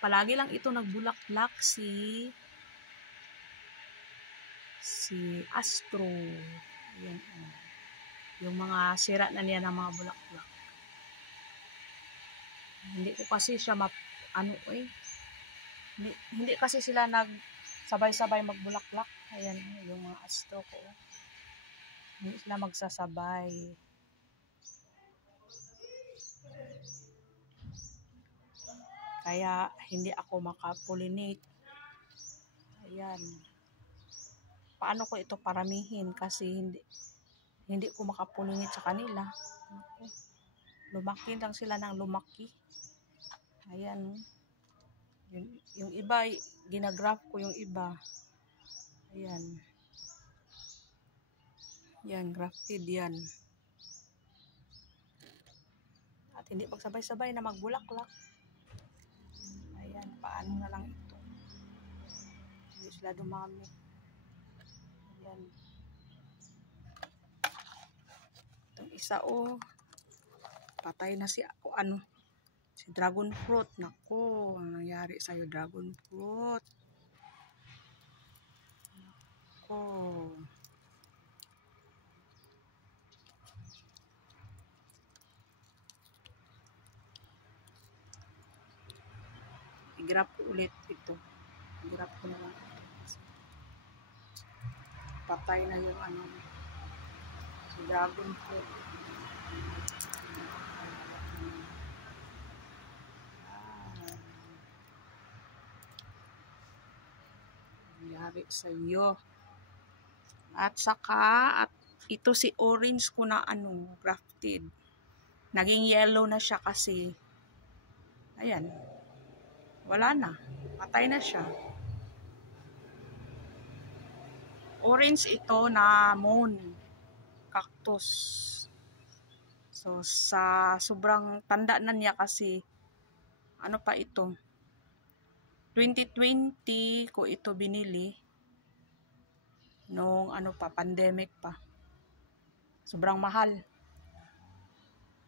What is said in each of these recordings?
Palagi lang ito nagbulaklak si Astro. Yan, yung mga sira na niya ng mga bulaklak. Hindi ko kasi siya hindi kasi sila sabay-sabay magbulaklak. Ayan, yung mga Astro ko. Hindi sila magsasabay. Kaya hindi ako makapolinate. Ayan. Paano ko ito paramihin kasi hindi ko makapolinate sa kanila. Lumaki lang sila ng lumaki. Ayan. Yung iba, ginagraph ko yung iba. Ayan. Yan, grafted yan. At hindi pagsabay-sabay na magbulaklak. Ayan, paano na lang ito. Hindi sila dumami. Ayan. Itong isa, patay na si dragon fruit. Nako, ang nangyari sa'yo, dragon fruit. Nako. I-grab ko ulit ito. I-grab ko na lang. Patay na yung si dragon fruit. Nangyari sa iyo. At ito si orange ko na grafted. Naging yellow na siya kasi ayan. Wala na. Patay na siya. Orange ito na moon cactus. So sa sobrang tanda na niya kasi pa ito? 2020 ko ito binili. Nung pandemic pa. Sobrang mahal.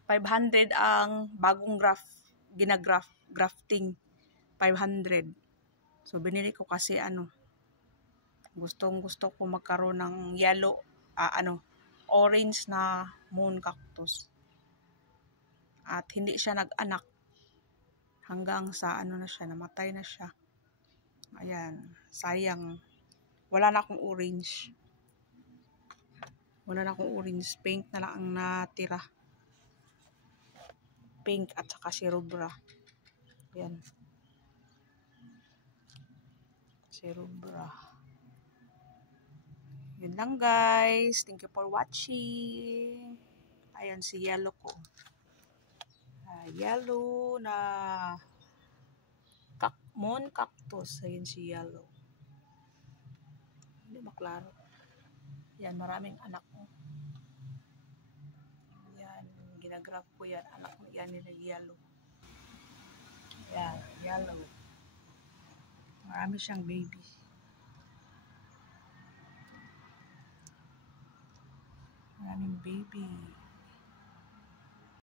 500 ang bagong grafting. 500. So binili ko kasi gustong-gusto ko magkaroon ng yellow, orange na moon cactus. At hindi siya nag-anak hanggang sa na siya, namatay na siya. Ayan, sayang. Wala na akong orange. Wala na akong orange. Pink na lang ang natira. Pink at saka Cerebra. Ayan. Cerebra. Yun lang guys. Thank you for watching. Ayan si yellow ko. Yellow na moon cactus. Ayan si yellow. Hindi maklaro. Yan, maraming anak ko. Yan, ginagraph ko yan. Anak ko yan nila yellow. Yan, yellow. Marami siyang baby. Maraming baby.